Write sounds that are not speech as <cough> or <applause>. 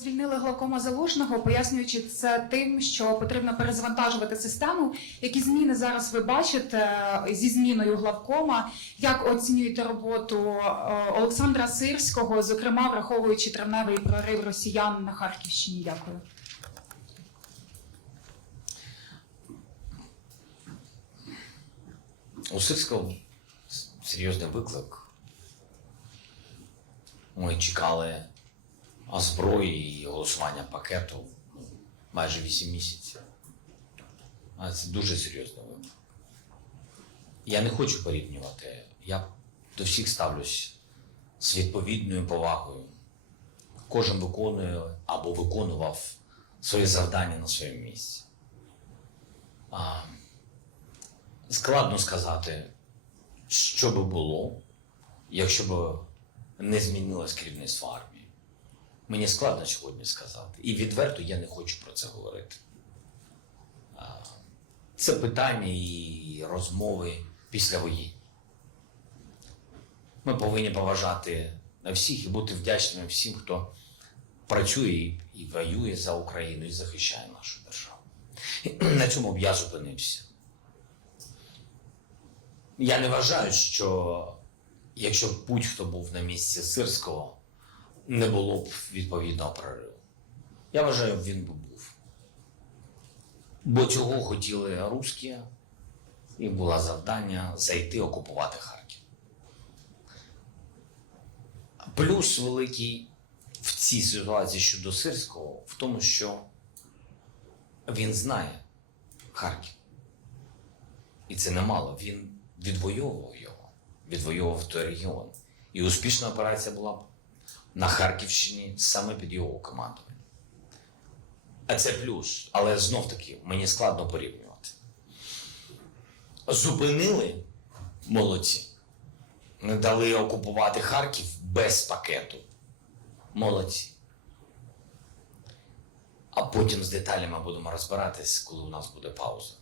Звільнили главкома залужного, пояснюючи це тим, що потрібно перезавантажувати систему. Які зміни зараз ви бачите е, зі зміною главкома? Як оцінюєте роботу е, Олександра Сирського, зокрема враховуючи травневий прорив росіян на Харківщині? Дякую. У Сирського серйозний виклик. Ми чекали зброї і голосування пакету ну, майже 8 місяців. А це дуже серйозний виклик. Я не хочу порівнювати. Я до всіх ставлюсь з відповідною повагою. Кожен виконує або виконував своє завдання на своєму місці. А, складно сказати, що би було, якщо б не змінилось керівництво армії. Мені складно сьогодні сказати. І відверто я не хочу про це говорити. Це питання і розмови після воєнні. Ми повинні поважати всіх і бути вдячними всім, хто працює і воює за Україну і захищає нашу державу. <clears throat> На цьому б я зупинився. Я не вважаю, що якщо б будь-хто був на місці Сирського, не було б відповідного прориву. Я вважаю, він би був. Бо цього хотіли русські, і було завдання зайти окупувати Харків. Плюс великий в цій ситуації щодо Сирського в тому, що він знає Харків. І це немало. Він відвоював його, відвоював той регіон. І успішна операція була на Харківщині саме під його командою. А це плюс. Але знов таки мені складно порівнювати. Зупинили молодці. Не дали окупувати Харків без пакету. Молодці. А потім з деталями будемо розбиратись, коли у нас буде пауза.